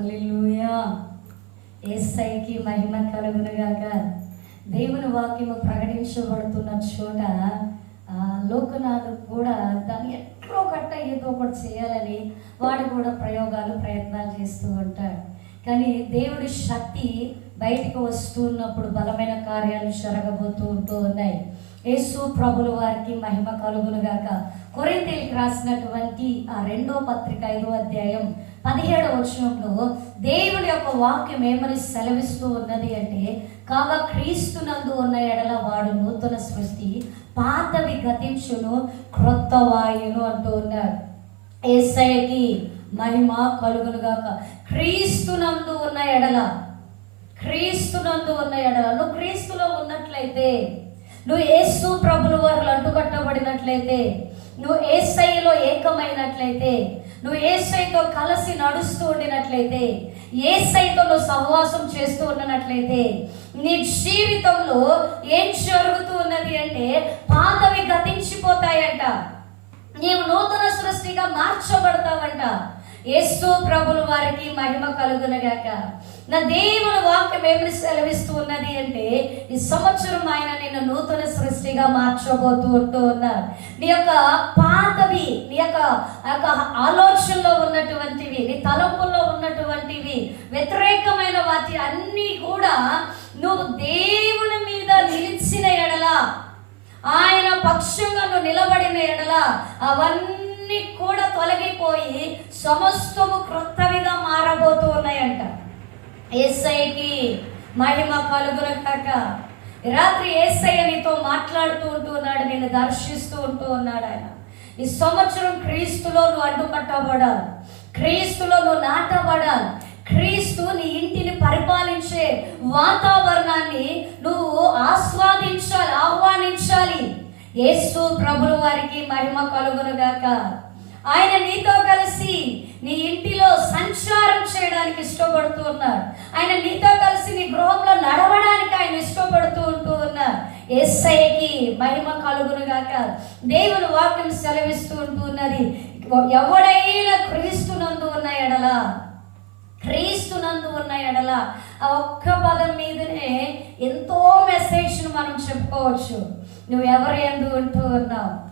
హల్లెలూయా. ఏసైకి మహిమ కలుగునుగాక. దేవుని వాక్యము ప్రకటించబడుతున్న చోట లోకనాథు కూడా దాన్ని ఎక్కడో కట్ట ఏదో ఒకటి చేయాలని వాడు కూడా ప్రయోగాలు ప్రయత్నాలు చేస్తూ ఉంటాడు. కానీ దేవుడి శక్తి బయటికి వస్తున్నప్పుడు బలమైన కార్యాలు జరగబోతూ ఉంటూ ఉన్నాయి. యేసు ప్రభుల వారికి మహిమ కలుగులుగాక కొరింతేలికి రాసినటువంటి ఆ రెండో పత్రిక ఐదో అధ్యాయం పదిహేడవ వచనంలో దేవుని యొక్క వాక్యం ఏమని సెలవిస్తూ ఉన్నది అంటే కాగా క్రీస్తునందు ఉన్న ఎడల వాడు నూతన సృష్టి పాతవి గతించును క్రొత్త వాయును అంటూ ఉన్నాడు. ఏసయ్యకి మహిమ కలుగునుగాక క్రీస్తునందు ఉన్న ఎడల క్రీస్తునందు ఉన్న ఎడల నువ్వు క్రీస్తులో ఉన్నట్లయితే నువ్వు ఏసు ప్రభుల వారు అంటుకట్టబడినట్లయితే నువ్వు ఏసైలో ఏకమైనట్లయితే నువ్వు ఏసైతో కలిసి నడుస్తూ ఉండినట్లయితే ఏసైతో నువ్వు సహవాసం చేస్తూ ఉన్నట్లయితే నీ జీవితంలో ఏం జరుగుతూ ఉన్నది అంటే పాతవి గతించిపోతాయంట. నీవు నూతన సృష్టిగా మార్చబడతావంట. యేసు ప్రభుల వారికి మహిమ కలుగునగాక. నా దేవుని వాక్యం ఏమి సెలవిస్తూ ఉన్నది అంటే ఈ సంవత్సరం ఆయన నిన్ను నూతన సృష్టిగా మార్చబోతూ ఉంటూ ఉన్నారు. నీ యొక్క పాతవి నీ యొక్క ఆ యొక్క ఆలోచనలో ఉన్నటువంటివి నీ తలంపుల్లో ఉన్నటువంటివి వ్యతిరేకమైన వాటి అన్నీ కూడా నువ్వు దేవుని మీద నిలిచిన ఎడల ఆయన పక్షంగా నువ్వు నిలబడిన ఎడల అవన్నీ కూడా తొలగిపోయి సమస్తము క్రొత్తవిగా మారబోతూ ఉన్నాయంట. ఏసైకి మహిమ కలుగుల కాక రాత్రి ఏసయ్య నీతో మాట్లాడుతూ ఉంటూ ఉన్నాడు నేను దర్శిస్తూ ఉంటూ ఉన్నాడు ఆయన. ఈ సంవత్సరం క్రీస్తులో నువ్వు అడ్డుపట్టబడాలి క్రీస్తులో నువ్వు నాటబడాలి. క్రీస్తు నీ ఇంటిని పరిపాలించే వాతావరణాన్ని నువ్వు ఆస్వాదించాలి ఆహ్వానించాలి. యేసు ప్రభులు వారికి మహిమ కలుగునుగాక. ఆయన నీతో కలిసి నీ ఇంటిలో సంచారం చేయడానికి ఇష్టపడుతూ ఉన్నారు. ఆయన నీతో కలిసి నీ గృహంలో నడవడానికి ఆయన ఇష్టపడుతూ ఉంటూ ఉన్నారు. ఎస్ఐకి మహిమ కలుగునుగాక దేవుని వాక్యం సెలవిస్తూ ఉంటూ ఉన్నది. ఎవడైనా క్రీస్తునందు ఉన్న ఎడల క్రీస్తునందు ఉన్న ఎడల ఆ ఒక్క పదం మీదనే ఎంతో మెసేజ్ను మనం చెప్పుకోవచ్చు. నువ్వు ఎవరు ఎందు ఉంటూ ఉన్నావు?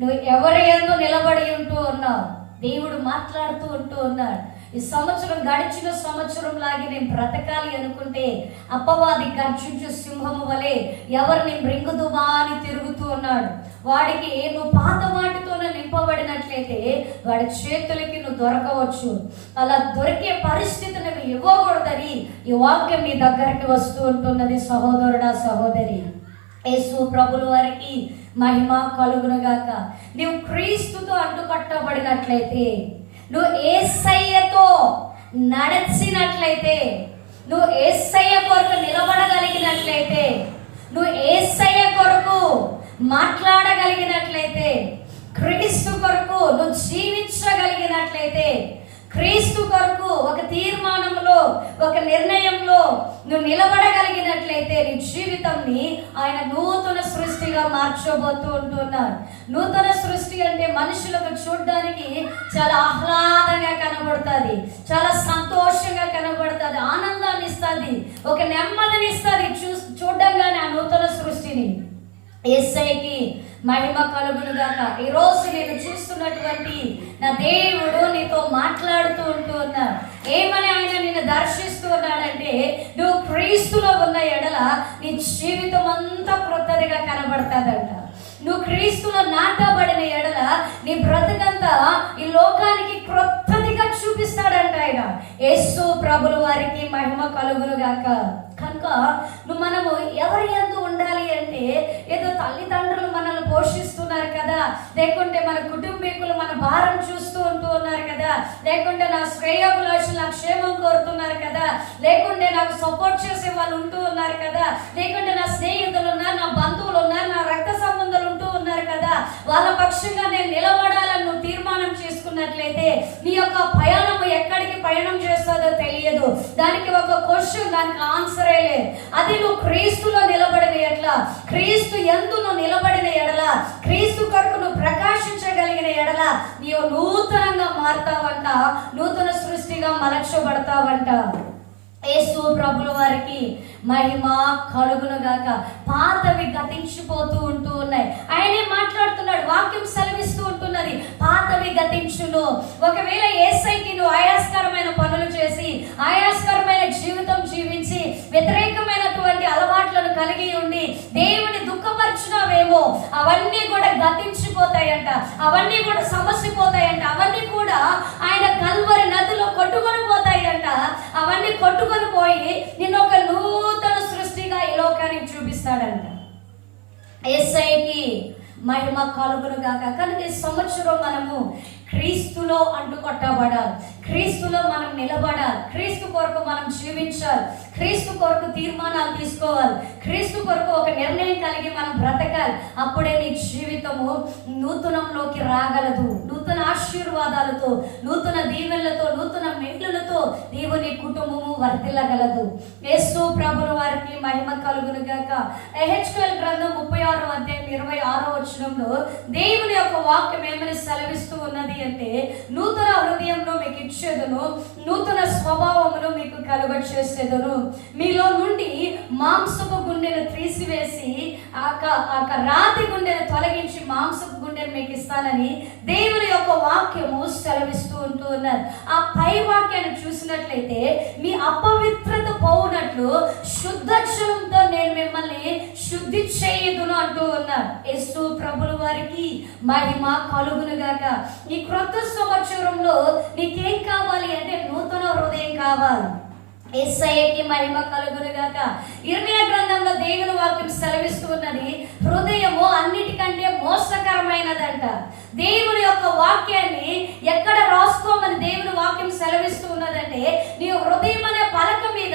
నువ్వు ఎవరి ఎందు నిలబడి ఉంటూ ఉన్నావు? దేవుడు మాట్లాడుతూ ఉంటూ ఉన్నాడు. ఈ సంవత్సరం గడిచిన సంవత్సరం లాగే నేను బ్రతకాలి అనుకుంటే అప్పవాది గర్జించు సింహము వలె ఎవరిని మృంగుదుమా అని తిరుగుతూ ఉన్నాడు. వాడికి నువ్వు పాత వాటితోనే నింపబడినట్లయితే వాడి చేతులకి నువ్వు దొరకవచ్చు. అలా దొరికే పరిస్థితి నువ్వు ఇవ్వకూడదని ఈ వాక్యం మీ దగ్గరికి వస్తూ ఉంటున్నది సహోదరుడా సహోదరి. యేసు ప్రభుల వారికి మహిమ కలుగునగాక. నువ్వు క్రీస్తుతో అడ్డుకట్టబడినట్లయితే నువ్వు ఏసయ్యతో నడిచినట్లయితే నువ్వు ఏసయ్య కొరకు నిలబడగలిగినట్లయితే నువ్వు ఏసయ్య కొరకు మాట్లాడగలిగినట్లయితే క్రీస్తు కొరకు నువ్వు జీవించగలిగినట్లయితే క్రీస్తు కొరకు ఒక తీర్మానంలో ఒక నిర్ణయంలో నువ్వు నిలబడగలిగినట్లయితే నీ జీవితంని ఆయన నూతన సృష్టిగా మార్చబోతూ ఉంటున్నాడు. నూతన సృష్టి అంటే మనుషులకు చూడడానికి చాలా ఆహ్లాదంగా కనబడుతుంది చాలా సంతోషంగా కనబడుతుంది ఆనందాన్ని ఇస్తుంది ఒక నెమ్మదిని ఇస్తుంది చూ చూడంగానే ఆ నూతన సృష్టిని. ఎస్ఐకి మహిమ కలుగును గాక. ఈ రోజు నేను చూస్తున్నటువంటి నా దేవుడు నీతో మాట్లాడుతూ ఉంటూ ఉన్నాడు ఏమని ఆయన నిన్ను దర్శిస్తూ ఉన్నాడంటే నువ్వు క్రీస్తులో ఉన్న ఎడల నీ జీవితం అంతా క్రొత్తదిగా కనబడతాదంట. నువ్వు క్రీస్తులో నాటబడిన ఎడల నీ బ్రతుకంతా ఈ లోకానికి క్రొత్తదిగా చూపిస్తాడంట ఆయన. యేసు ప్రభులు వారికి మహిమ కలుగును గాక కనుక నువ్వు మనము ఎవరి ఎందు ఉండాలి అంటే ఏదో తల్లిదండ్రులు మనల్ని పోషిస్తున్నారు కదా? లేకుంటే మన కుటుంబీకులు మన భారం చూస్తూ ఉంటూ ఉన్నారు కదా? లేకుంటే నా శ్రేయోభిలాషులు నా క్షేమం కోరుతున్నారు కదా? లేకుంటే నాకు సపోర్ట్ చేసే వాళ్ళు ఉంటూ ఉన్నారు కదా? లేకుంటే నా స్నేహితులు ఉన్నారు నా బంధువులు ఉన్నారు నా రక్త సంబంధాలు ఉంటూ ఉన్నారు కదా? వాళ్ళ పక్షంగా నేను నిలబడాలని నువ్వు తీర్మానం చేసుకున్నట్లయితే నీ యొక్క ప్రయాణం ఎక్కడికి ప్రయాణం చేస్తుందో తెలియదు. దానికి ఒక క్వశ్చన్ దానికి ఆన్సర్ లేదు అది నువ్వు క్రీస్తులో నిలబడిన ఎట్లా క్రీస్తు ఎందు నువ్వు నిలబడిన ఎడల. క్రీస్తు కొరకు నువ్వు ప్రకాశించగలిగిన ఎడల. నీవు నూతనంగా మారుతావంట. నూతన సృష్టిగా మలక్షబడతావంట మలచబడతావంట. యేసు ప్రభుల వారికి మహిమ కలుగును గాక. పాతవి గతించిపోతూ ఉంటూ ఉన్నాయి. ఆయనే మాట్లాడుతున్నాడు? వాక్యం సెలవిస్తూ ఉంటున్నది. పాతవి గతించును. ఒకవేళ ఏసైకి నువ్వు ఆయాస్కరమైన పనులు చేసి ఆయాస్కరమైన జీవితం జీవించి వ్యతిరేకమైనటువంటి అలవాట్లను కలిగి ఉండి దేవుని దుఃఖపరచున్నావేమో అవన్నీ కూడా గతించిపోతాయంట. అవన్నీ కూడా సమస్యపోతాయంట అవన్నీ కూడా ఆయన కల్వరి నదిలో కొట్టుకొని పోతాయి అవన్నీ కొట్టుకొని పోయి నిన్ను ఒక నూతన సృష్టిగా ఈ లోకానికి చూపిస్తాడంట. ఎస్ఐకి మహిమ కలుగును కాక కనుక ఈ సంవత్సరం మనము క్రీస్తులో అంటుకొట్టబడాలి. క్రీస్తులో మనం నిలబడాలి. క్రీస్తు కొరకు మనం జీవించాలి. క్రీస్తు కొరకు తీర్మానాలు తీసుకోవాలి. క్రీస్తు కొరకు ఒక నిర్ణయం కలిగి మనం బ్రతకాలి. అప్పుడే నీ జీవితము నూతనంలోకి రాగలదు. నూతన ఆశీర్వాదాలతో నూతన దీవెనలతో నూతన మెట్లలతో నీవు నీ కుటుంబము వర్తిల్లగలదు యేసు వారికి మహిమ కలుగును గాక ఎహెచ్కల్ గ్రంథం ముప్పై ఆరు అధ్యాయం ఇరవై ఆరో వచనంలో దేవుని యొక్క వాక్యం ఏమని సెలవిస్తూ ఉన్నది అంటే నూతన హృదయంలో మీకు ఇచ్చేదను నూతన స్వభావమును మీకు కలుగ చేసేదను మీలో నుండి మాంసపు గుండెను తీసివేసి ఆక ఆక రాతి గుండెను తొలగించి మాంసపు గుండెను మీకు ఇస్తానని దేవుని యొక్క వాక్యము సెలవిస్తూ ఉంటూ ఉన్నారు ఆ పై వాక్యాన్ని చూసినట్లయితే మీ అపవిత్రత పోవునట్లు శుద్ధక్షరంతో నేను మిమ్మల్ని శుద్ధి చేయదును అంటూ ఉన్నారు. యేసు ప్రభుల వారికి మహిమ కలుగును గాక. ఈ క్రొత్త సంవత్సరంలో నీకేం కావాలి అంటే నూతన హృదయం కావాలి. ఎస్ఐకి మహిమ కలుగురుగాక గాక గ్రంథంలో దేవుని వాక్యం సెలవిస్తూ ఉన్నది హృదయము అన్నిటికంటే మోసకరమైనదంట. దేవుని యొక్క వాక్యాన్ని ఎక్కడ రాసుకోమని దేవుని వాక్యం సెలవిస్తూ ఉన్నదంటే నీ హృదయం అనే పలక మీద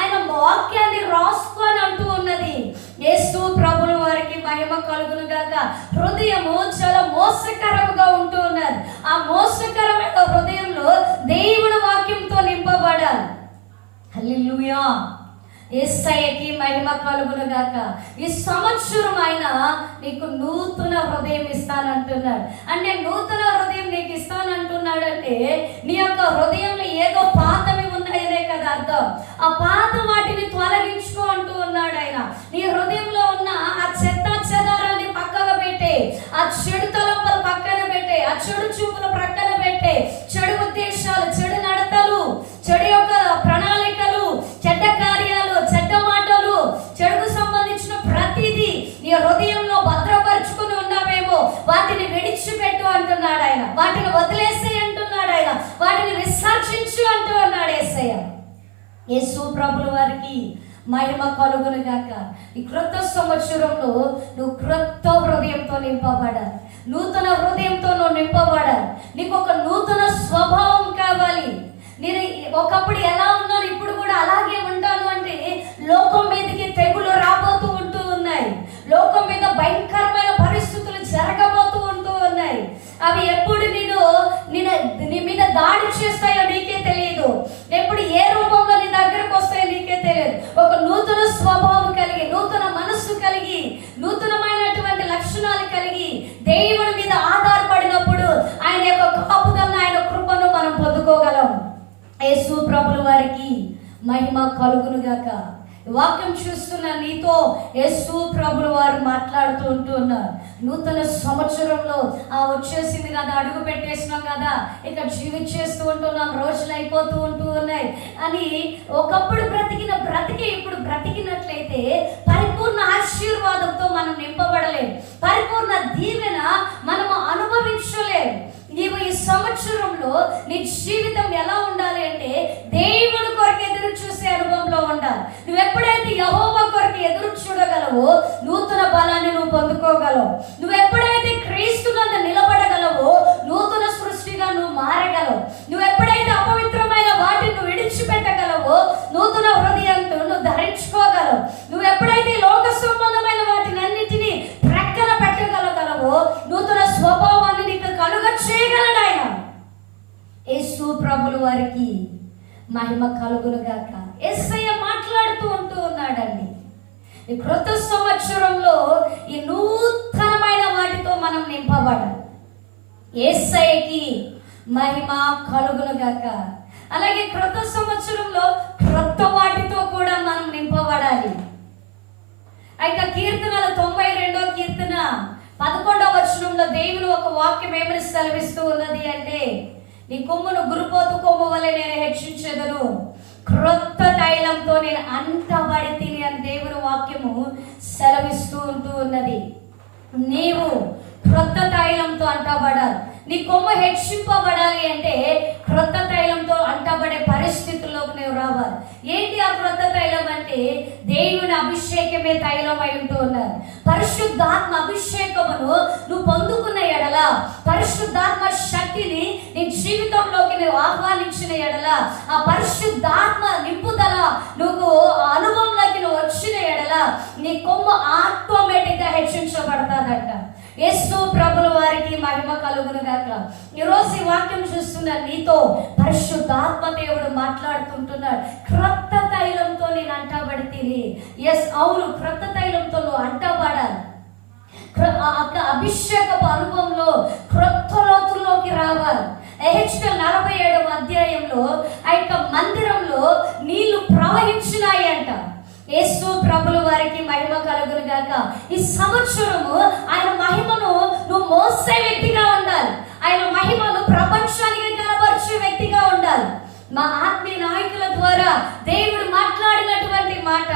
ఆయన వాక్యాన్ని రాసుకోని అంటూ ఉన్నది. యేసు ప్రభుల వారికి మహిమ కలుగునుగాక. హృదయము చాలా మోసకరముగా ఉంటూ ఉన్నది. ఆ మోసకరమైన హృదయంలో దేవుని వాక్యంతో నింపబడాలి. హల్లెలూయా. ఏసయ్యకి మహిమ కలుగును గాక ఈ సంవత్సరం ఆయన నీకు నూతన హృదయం ఇస్తానంటున్నాడు. అంటే నూతన హృదయం నీకు ఇస్తానంటున్నాడంటే నీ యొక్క హృదయంలో ఏదో పాతవి ఉన్నాయనే కదా అర్థం. ఆ పాత వాటిని తొలగించుకో అంటూ ఉన్నాడు ఆయన. నీ హృదయంలో ఉన్న ఆ చెత్త చెదారాన్ని పక్కన పెట్టే ఆ చెడు తలంపలు పక్కన పెట్టే ఆ చెడు చూపులు ప్రక్కన పెట్టే చెడు ఉద్దేశాలు చెడు నడతలు చెడు యొక్క ప్రణాళికలు చెడ్డ కార్యాలు చెడ్డ మాటలు చెడుకు సంబంధించిన ప్రతిదీ నీ హృదయంలో భద్రపరుచుకుని ఉన్నావేమో వాటిని విడిచిపెట్టు అంటున్నాడు ఆయన వాటిని వదిలేసే అంటున్నాడు ఆయన. వాటిని విసర్జించు అంటూ అన్నాడు ఏసయ్య. యేసు ప్రభుల వారికి మహిమ కలుగును గాక. ఈ క్రొత్త సంవత్సరంలో నువ్వు క్రొత్త హృదయంతో నింపబడాలి. నూతన హృదయంతో నువ్వు నింపబడాలి. నీకు ఒక నూతన స్వభావం కావాలి. నేను ఒకప్పుడు ఎలా ఉన్నాను ఇప్పుడు కూడా అలాగే ఉంటాను అంటే లోకం మీదకి తెగులు రాబోతూ ఉంటూ ఉన్నాయి. లోకం మీద భయంకరమైన పరిస్థితులు జరగ అవి ఎప్పుడు నేను నీ మీద దాడి చేస్తాయో నీకే తెలియదు. ఎప్పుడు ఏ రూపంలో నీ దగ్గరకు వస్తాయో నీకే తెలియదు. ఒక నూతన స్వభావం కలిగి నూతన మనస్సు కలిగి నూతనమైనటువంటి లక్షణాలు కలిగి దేవుడి మీద ఆధారపడినప్పుడు ఆయన యొక్క కాపుదలను ఆయన కృపను మనం పొందుకోగలం. యేసు ప్రభుల వారికి మహిమ కలుగునుగాక. గాక వాక్యం చూస్తున్న నీతో యేసు ప్రభుల వారు మాట్లాడుతూ ఉంటూ ఉన్నారు. నూతన సంవత్సరంలో ఆ వచ్చేసింది కదా అడుగు పెట్టేసినాం కదా ఇక జీవించేస్తూ ఉంటున్నాం రోజులు అయిపోతూ ఉంటూ ఉన్నాయి. అని ఒకప్పుడు బ్రతికిన బ్రతికి ఇప్పుడు బ్రతికినట్లయితే పరిపూర్ణ ఆశీర్వాదంతో మనం నింపబడలేం. పరిపూర్ణ దీవెన మనము అనుభవించలేము నీవు ఈ సంవత్సరంలో నీ జీవితం ఎలా ఉండాలి అంటే దేవుని కొరకు ఎదురు చూసే అనుభవంలో ఉండాలి. నువ్వు ఎప్పుడైతే యహోవ కొరకు ఎదురు చూడగలవో నూతన బలాన్ని నువ్వు పొందుకోగలవు. నువ్వు ఎప్పుడైతే క్రీస్తునందు నిలబడగలవో నూతన సృష్టిగా నువ్వు మారగలవు నువ్వు ఎప్పుడైతే అపవిత్రమైన వాటిని నువ్వు విడిచిపెట్టగలవో నూతన హృదయంతో నువ్వు ధరించుకోగలవు నువ్వు ఎప్పుడైతే లోక సంబంధమైన వాటిని అన్నిటినీ ప్రక్కన పెట్టగలగలవో నూతన స్వభావాన్ని నీకు కలుగ చేయగలడు ఆయన యేసు ప్రభులు వారికి మహిమ కలుగునుగాక. ఎస్ఐ మాట్లాడుతూ ఉంటూ ఉన్నాడండి. ఈ క్రొత్త సంవత్సరంలో ఈ నూతనమైన వాటితో మనం నింపబడాలి ఎస్ఐకి మహిమ కలుగునుగాక. అలాగే క్రొత్త సంవత్సరంలో క్రొత్త వాటితో కూడా మనం నింపబడాలి. అయితే కీర్తనల తొంభై రెండో కీర్తన పదకొండవ వచనంలో దేవుడు ఒక వాక్యం ఏమని సెలవిస్తూ ఉన్నది అంటే నీ కొమ్మును గురుపోతు కొమ్ము వలె నేను హెచ్చించదను. క్రొత్త తైలంతో నేను అంటబడి తిని అని దేవుని వాక్యము సెలవిస్తూ ఉంటూ ఉన్నది. నీవు క్రొత్త తైలంతో అంటబడాలి నీ కొమ్మ హెచ్చింపబడాలి అంటే క్రొత్త తైలంతో అంటబడే పరిస్థితుల్లోకి నువ్వు రావాలి. ఏంటి ఆ క్రొత్త తైలం అంటే? దేవుని అభిషేకమే తైలం అయి ఉంటూ ఉన్నారు. పరిశుద్ధాత్మ అభిషేకమును నువ్వు పొందుకున్న ఎడల పరిశుద్ధాత్మ శక్తిని నీ జీవితంలోకి నువ్వు ఆహ్వానించిన ఎడల ఆ పరిశుద్ధాత్మ నింపుదల నువ్వు ఆ అనుభవంలోకి నువ్వు వచ్చిన ఎడల నీ కొమ్మ ఆటోమేటిక్గా హెచ్చించబడతాదంట. యేసు ప్రభు వారికి మహిమ కలుగును గాక. ఈరోజు ఈ వాక్యం చూస్తున్న నీతో పరిశుద్ధాత్మ దేవుడు మాట్లాడుతుంటున్నాడు క్రొత్త తైలంతో నేను అంటబడి ఎస్ అవును క్రొత్త తైలంతో నువ్వు అంటబడాలి. క్ర- ఆ అభిషేకపు అనుభవంలో క్రొత్త లోతుల్లోకి రావాలి. ఎహెచ్కల్ నలభై ఏడవ అధ్యాయంలో ఆ యొక్క మందిరంలో నీళ్ళు ప్రవహించినాయి అంట యేసు ప్రభుల వారికి మహిమ కలుగును గాక. ఈ సంవత్సరము ఆయన మహిమను నువ్వు మోసే వ్యక్తిగా ఉండాలి. ఆయన మహిమను ప్రపంచానికి కనబరిచే వ్యక్తిగా ఉండాలి. మా ఆత్మీయ నాయకుల ద్వారా దేవుడు మాట్లాడినటువంటి మాట.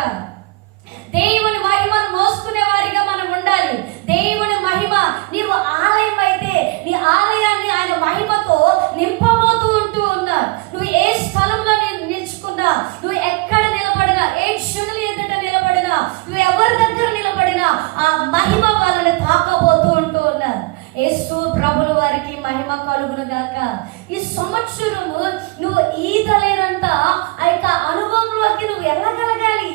దేవుని మహిమను మోసుకునే వారిగా మనం ఉండాలి. దేవుని మహిమ నీవు ఆలయం అయితే నీ ఆలయాన్ని ఆయన మహిమతో నింపబోతూ ఉంటూ ఉన్నారు. నువ్వు ఏ స్థలంలో నేను నిలుచుకున్నా నువ్వు ఎక్కడ నిలబడినా ఏ క్షణులు ఎదుట నిలబడినా నువ్వు ఎవరి దగ్గర నిలబడినా ఆ మహిమ వాళ్ళని తాకబోతూ ఉంటూ ఉన్నారు. యేసు ప్రభుల వారికి మహిమ కలుగును గాక. ఈ సంవత్సరము నువ్వు ఈదలేనంత ఆ యొక్క అనుభవంలోకి నువ్వు వెళ్ళగలగాలి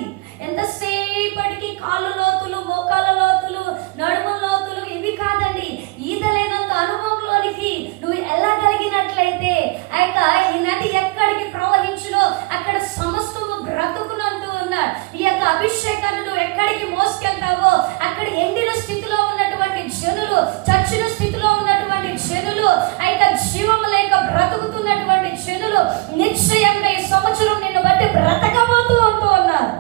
ఎంతసేపటికి కాళ్ళు లోతులు మోకాల లోతులు నడుము లోతులు ఇవి కాదండి ఈదలేనంత అనుభవంలోనికి నువ్వు వెళ్ళగలిగినట్లయితే ఆ యొక్క ఈ నది ఎక్కడికి ప్రవహించునో అక్కడ సమస్తము బ్రతుకునంటూ ఉన్నాడు ఈ యొక్క అభిషేకాన్ని నువ్వు ఎక్కడికి మోసుకెళ్తావో అక్కడ ఎండిన స్థితిలో ఉన్నటువంటి జనులు చచ్చిన స్థితిలో ఉన్నటువంటి జనులు ఆ యొక్క జీవం లేక బ్రతుకుతున్నటువంటి జనులు నిశ్చయంగా ఈ సంవత్సరం నిన్ను బట్టి బ్రతకబోతూ ఉంటూ ఉన్నారు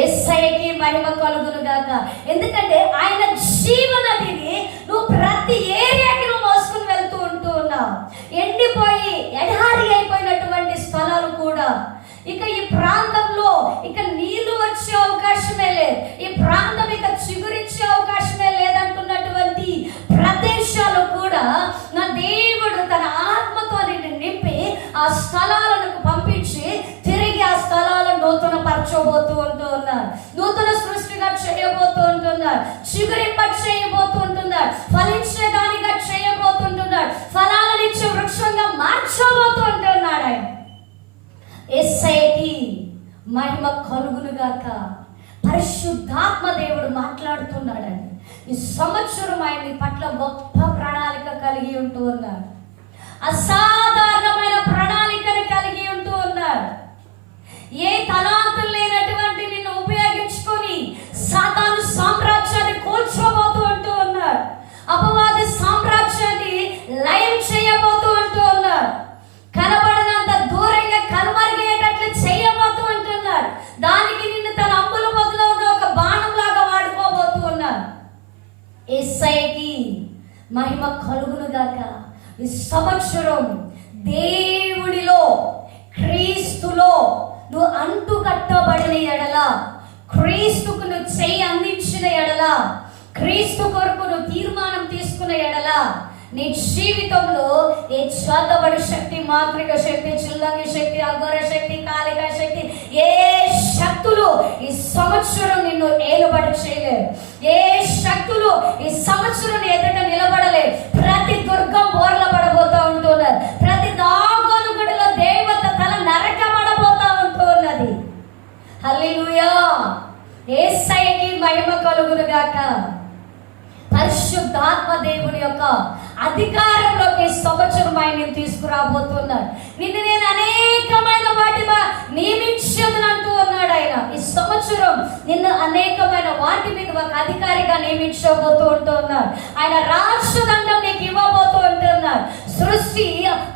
ఎస్ఐకి మహిమ కలుగును గాక ఎందుకంటే ఆయన జీవనదిని నువ్వు ప్రతి ఏరియాకి నువ్వు మోసుకుని వెళ్తూ ఉంటూ ఉన్నావు ఎండిపోయి ఎడారి అయిపోయినటువంటి స్థలాలు కూడా ఇక ఈ ప్రాంతంలో ఇక నీళ్ళు వచ్చే అవకాశమే లేదు. ఈ ప్రాంతం ఇక చిగురించే అవకాశమే లేదంటున్నటువంటి ప్రదేశాలు కూడా నా దేవుడు తన ఆత్మతో నిన్ను నింపి ఆ స్థలాలను పంపించి తిరిగి ఆ స్థలాలను నూతన పరచబోతూ ఉంటూ ఉన్నారు. నూతన సృష్టిగా చేయబోతూ ఉంటున్నారు. చిగురింప చేయబోతూ ఉంటున్నారు. ఫలించేదానిగా చేయబోతుంటున్నాడు ఫలాలనిచ్చే వృక్షంగా మార్చబోతూ ఉంటున్నాడు ఆయన. ఎస్ఐకి మహిమ కలుగునుగాక పరిశుద్ధాత్మ దేవుడు మాట్లాడుతున్నాడండి. ఈ సంవత్సరం ఆయన పట్ల గొప్ప ప్రణాళిక కలిగి ఉంటూ ఉన్నాడు. అస్సా ఎస్ఐకి మహిమ కలుగునుగాక. ఈ సంవత్సరం దేవుడిలో క్రీస్తులో నువ్వు అంటు కట్టబడిన ఎడల క్రీస్తుకు నువ్వు చెయ్యి అందించిన ఎడల క్రీస్తు కొరకు నువ్వు తీర్మానం తీసుకున్న ఎడల నీ జీవితంలో ఏ చేతబడి శక్తి మాతృక శక్తి చిల్లంగి శక్తి అఘోర శక్తి కాలిక శక్తి ఏ శక్తులు ఈ సంవత్సరం నిన్ను ఏలుబడి చేయలేదు ఏ శక్తులు ఈ సంవత్సరం ఎదుట నిలబడలే. ప్రతి దుర్గం బోర్ల పడబోతా ఉంటున్నారు ప్రతి దాగోలు గుడిలో దేవత తల నరకబడబోతా ఉంటూ ఉన్నది ఏ సైకి మహిమ కలుగును గాక పరిశుద్ధాత్మ దేవుని యొక్క అధికారంలోకి ఈ సంవత్సరం ఆయన తీసుకురాబోతున్నారు. నిన్ను నేను అనేకమైన వాటిగా నియమించదునంటూ ఉన్నాను ఉన్నాడు. ఈ సంవత్సరం నిన్ను అనేకమైన వాటి మీద ఒక అధికారిగా నియమించబోతూ ఉంటున్నారు ఆయన రాష్ట్రదండం నీకు ఇవ్వబోతూ ఉంటున్నారు సృష్టి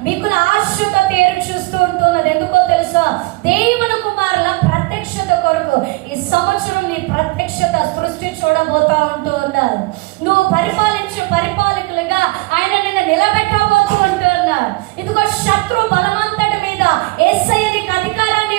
మీకు ఆశ్రత తేరు చూస్తూ ఉంటున్నది. ఎందుకో తెలుసా? దేవుని కుమారుల ప్రత్యక్షత కొరకు ఈ సంవత్సరం నీ ప్రత్యక్షత సృష్టి చూడబోతా ఉంటూ ఉన్నారు నువ్వు పరిపాలించే పరిపాలకులుగా ఆయన నిన్ను నిలబెట్టబోతూ ఉంటున్నారు ఇదిగో శత్రు బలమంతటి మీద ఏసయ్య నీకు అధికారాన్ని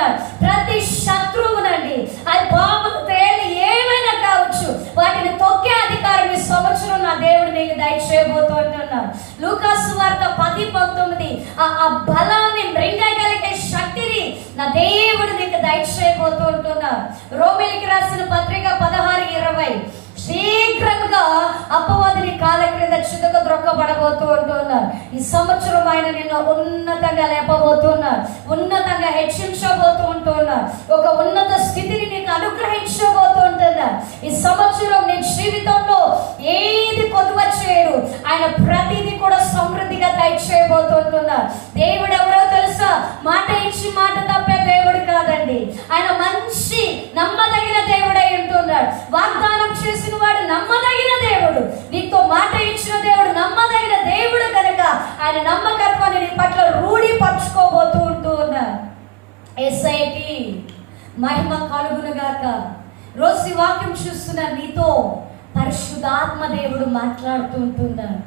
ఇవ్వబోతూ ప్రతి శత్రువునండి అది పాము తేలి ఏమైనా కావచ్చు వాటిని తొక్కే అధికారం ఈ సంవత్సరం నా దేవుడు నీకు దయచేయబోతూ ఉంటున్నాను లూకాసు వార్త పది పంతొమ్మిది ఆ బలాన్ని మృంగగలిగే శక్తిని నా దేవుడు నీకు దయచేయబోతూ ఉంటున్నాను రోమిలికి రాసిన పత్రిక పదహారు ఇరవై శీఘ్రంగా అపవాదిని కాల క్రింద చితక దొరకబడబోతూ ఉంటున్నారు ఈ సంవత్సరం ఆయన నిన్ను ఉన్నతంగా లేపబోతున్నారు ఉన్నతంగా హెచ్చించబోతూ ఉంటున్నారు ఒక ఉన్నత స్థితిని నీకు అనుగ్రహించబోతూ ఉంటున్నారు ఈ సంవత్సరం నీ జీవితంలో ఏది కొదువ చేయరు ఆయన ప్రతిదీ కూడా సమృద్ధిగా దయచేయబోతుంటున్నారు దేవుడు ఎవరో తెలుసా? మాట ఇచ్చి మాట తప్పే దేవుడు కాదండి. ఆయన మంచి నమ్మదగిన దేవుడై ఉంటున్నాడు వాగ్దానం చేసిన వాడు నమ్మదగిన దేవుడు. నీతో మాట ఇచ్చిన దేవుడు నమ్మదగిన దేవుడు కనుక ఆయన నమ్మకత్వాన్ని నీ పట్ల రూఢి పరుచుకోబోతూ ఉంటూ ఉన్నారు ఎస్ఐటి మహిమ కలుగునుగాక రోజు ఈ వాక్యం చూస్తున్న నీతో పరిశుద్ధాత్మ దేవుడు మాట్లాడుతూ ఉంటున్నాడు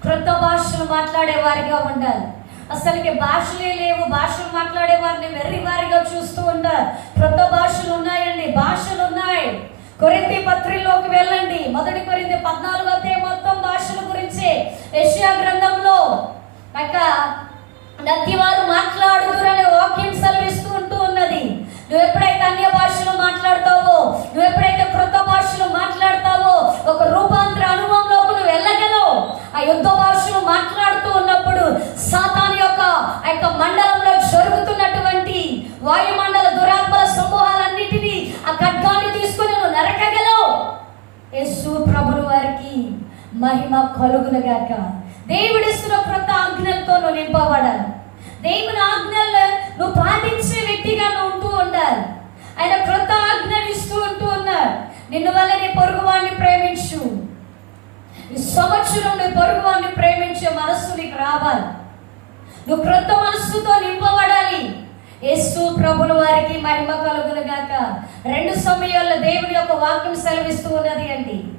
క్రొత్త భాషలు మాట్లాడే వారిగా ఉండాలి. అసలుకి భాషలే లేవు. భాషలు మాట్లాడే వారిని వెర్రి వారిగా చూస్తూ ఉంటారు క్రొత్త భాషలు ఉన్నాయండి. భాషలు ఉన్నాయి. కొరింది పత్రిలోకి వెళ్ళండి. మొదటి కొరింది పద్నాలుగు అదే మొత్తం భాషల గురించి యెషయా గ్రంథంలో యొక్క నత్తి వారు మాట్లాడుదురనే వాక్యం సెలవిస్తూ ఉంటూ ఉన్నది. నువ్వు ఎప్పుడైతే అన్య భాషలో మాట్లాడతావో నువ్వు ఎప్పుడైతే కృత భాషలో మాట్లాడతావో ఒక రూపాంతర అనుభవంలోకి నువ్వు వెళ్ళగలవు ఆ యుద్ధ భాషలు మాట్లాడుతూ ఉన్నప్పుడు సాతాన్ యొక్క ఆ యొక్క మండలంలో జరుగుతున్నటువంటి వాయుమండల దురాత్మల సమూహాలన్నిటినీ ఆ ఖడ్గాన్ని తీసుకొని నువ్వు నరకగలవు యేసు ప్రభులు వారికి మహిమ కలుగునగాక. దేవుడిస్తున్న క్రొత్త ఆజ్ఞలతో నువ్వు నింపబడాలి. దేవుని ఆజ్ఞలు నువ్వు పాటించే వ్యక్తిగా నువ్వు ఉంటూ ఉండాలి. ఆయన క్రొత్త ఆజ్ఞలు ఇస్తూ ఉంటూ ఉన్నారు. నిన్ను వల్ల నీ పొరుగు వాడిని ప్రేమించు. ఈ సంవత్సరం నీ పొరుగు వాడిని ప్రేమించే మనస్సు నీకు రావాలి. నువ్వు క్రొత్త మనస్సుతో నింపబడాలి. యేసు ప్రభుల వారికి మహిమ కలుగును గాక రెండు సమయాల్లో దేవుని యొక్క వాక్యం సెలవిస్తూ ఉన్నది అండి.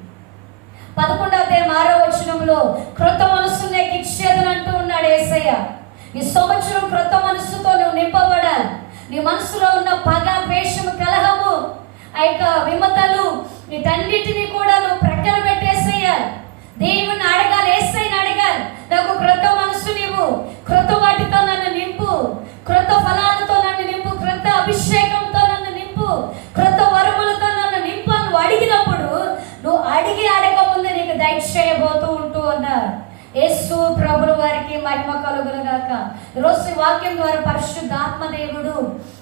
పదకొండవ అధ్యాయం ఆరో వచనంలో క్రొత్త మనస్సు నీకు ఇచ్చేదని అంటూ ఉన్నాడు ఏసయ్య. ఈ సంవత్సరం క్రొత్త మనస్సుతో నువ్వు నింపబడాలి. నీ మనసులో ఉన్న పగ ద్వేషము కలహము ఆ యొక్క విమతలు వీటన్నిటినీ కూడా నువ్వు ప్రక్కన పెట్టేసేయాలి దేవుని అడగాలి ఏసైని అడగాలి. నాకు క్రొత్త మనస్సు నీవు. క్రొత్త వాటితో నన్ను నింపు. క్రొత్త ఫలాలతో నన్ను నింపు. క్రొత్త అభిషేకంతో నన్ను నింపు. క్రొత్త వరములతో నన్ను నింపు అని నువ్వు అడిగినప్పుడు నువ్వు అడిగి అడగముందు నీకు దయచేయబోతూ ఉంటూ ఉన్నారు. యేసు ప్రభులు వారికి మహిమ కలుగులుగాక ఈరోజు వాక్యం ద్వారా పరిశుద్ధాత్మ దేవుడు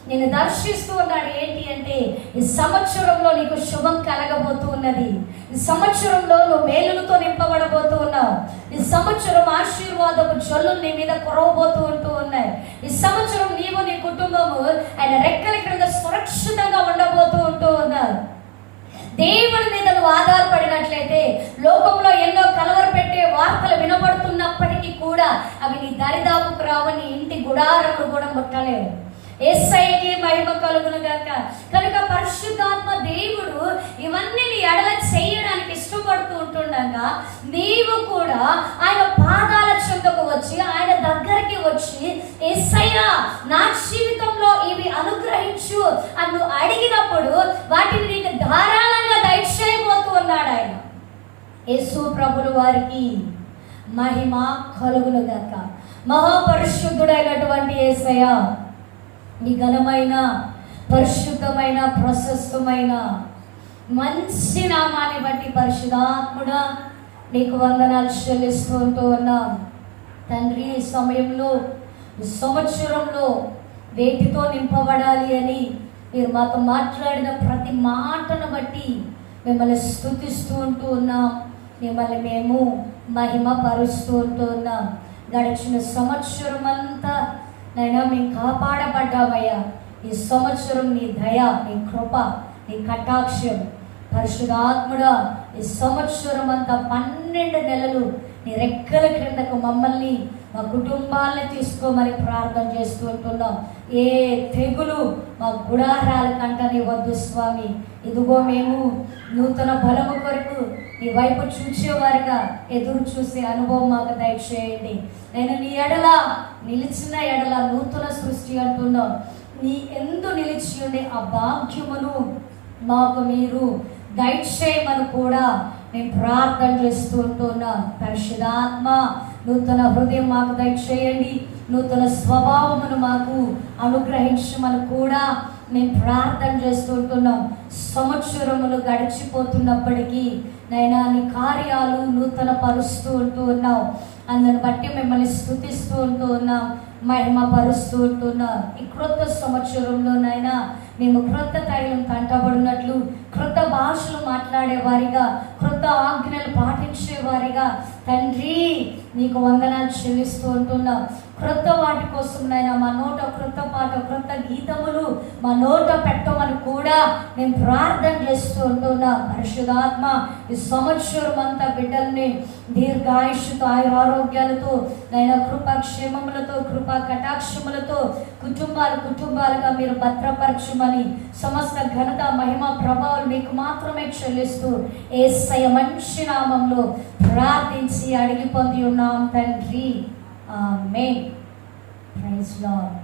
నేను దర్శిస్తూ ఉన్నాడు. ఏంటి అంటే ఈ సంవత్సరంలో నీకు శుభం కలగబోతూ ఉన్నది. ఈ సంవత్సరంలో నువ్వు మేలులతో నింపబడబోతూ ఉన్నావు. ఈ సంవత్సరం ఆశీర్వాదపు జల్లులు నీ మీద కురవబోతూ ఉంటూ ఉన్నాయి. ఈ సంవత్సరం నీవు నీ కుటుంబము ఆయన రెక్కల క్రింద సురక్షితంగా ఉండబోతూ ఉంటూ ఉన్నారు. దేవుడి మీద నువ్వు ఆధారపడినట్లయితే లోకంలో ఎన్నో కలవర పెట్టే వార్తలు వినబడుతున్నప్పటికీ కూడా అవి నీ దరిదాపుకు రావని ఇంటి గుడారములు కూడా ముట్టలేవు. ఎస్ఐకి మహిమ కలుగును గాక. కనుక పరిశుద్ధాత్మ దేవుడు ఇవన్నీ నీ ఎడల చేయడానికి ఇష్టపడుతూ ఉంటుండగా నీవు కూడా ఆయన పాదాల చుట్టకు వచ్చి ఆయన దగ్గరికి వచ్చి ఎస్ఐయా నా జీవితంలో ఇవి అనుగ్రహించు అని నువ్వు అడిగినప్పుడు వాటిని నీకు ధారాళంగా దయచేయబోతూ ఉన్నాడు ఆయన. యేసు ప్రభులు వారికి మహిమ కలుగును గాక. మహాపరిశుద్ధుడైనటువంటి ఏసయ నీ ఘనమైన పరిశుద్ధమైన ప్రశస్తమైన మంచి నామాన్ని బట్టి పరిశుధాత్ముడా నీకు వందనాలు చెల్లిస్తూ ఉంటూ ఉన్నాం. తండ్రి ఈ సమయంలో సంవత్సరంలో వేటితో నింపబడాలి అని మీరు మాతో మాట్లాడిన ప్రతి మాటను బట్టి మిమ్మల్ని స్థుతిస్తూ ఉంటూ ఉన్నాం. మిమ్మల్ని మేము మహిమ పరుస్తూ ఉంటూ ఉన్నాం. గడిచిన సంవత్సరం అంతా నైనా మేము కాపాడబడ్డామయ్యా. ఈ సంవత్సరం నీ దయ నీ కృప నీ కటాక్షం. పరిశుధాత్ముడా ఈ సంవత్సరం అంతా పన్నెండు నెలలు నీ రెక్కల క్రిందకు మమ్మల్ని మా కుటుంబాలను తీసుకోమని ప్రార్థన చేస్తూ ఉంటున్నాం. ఏ తెగులు మా గుడారాల కంటనే వద్దు స్వామి. ఇదిగో మేము నూతన బలము కొరకు నీ వైపు చూచేవారుగా ఎదురు చూసే అనుభవం మాకు దయచేయండి. నేను నీ ఎడల నిలిచిన ఎడల నూతన సృష్టి అంటున్నాం. నీ ఎందు నిలిచి ఉండే ఆ భాగ్యమును మాకు మీరు గైడ్ చేయమని కూడా నేను ప్రార్థన చేస్తూ ఉంటున్నా. పరిశుధాత్మ నూతన హృదయం మాకు దయచేయండి. నూతన స్వభావమును మాకు అనుగ్రహించమని కూడా మేము ప్రార్థన చేస్తూ ఉంటున్నాం. సంవత్సరములు గడిచిపోతున్నప్పటికీ నైనా నీ కార్యాలు నూతన పరుస్తూ ఉంటూ ఉన్నావు. అందుని బట్టి మిమ్మల్ని స్థుతిస్తూ ఉంటూ ఉన్నాం. మహిమ పరుస్తూ ఉంటున్నాం ఈ క్రొత్త సంవత్సరంలోనైనా మేము క్రొత్త తైలం కంటబడినట్లు క్రొత్త భాషలు మాట్లాడేవారిగా క్రొత్త ఆజ్ఞలు పాటించేవారిగా తండ్రి నీకు వందనాలు చెల్లిస్తూ ఉంటున్నాం. క్రొత్త వాటి కోసం నైనా మా నోట క్రొత్త పాట క్రొత్త గీతములు మా నోట పెట్టమని కూడా మేము ప్రార్థన చేస్తూ ఉంటున్నాం. పరిశుధాత్మ ఈ సంవత్సరం అంతా బిడ్డల్ని దీర్ఘాయుష్తో ఆయుర ఆరోగ్యాలతో నైనా కృపాక్షేమములతో కృపా కటాక్షములతో కుటుంబాలు కుటుంబాలుగా మీరు భద్రపరచమని సమస్త ఘనత మహిమ ప్రభావాలు మీకు మాత్రమే చెల్లిస్తూ ఏ మంచి నామంలో ప్రార్థించి చేసి అడిగి పొంది ఉన్నాం తండ్రి. మే ప్రైజ్ లాడ్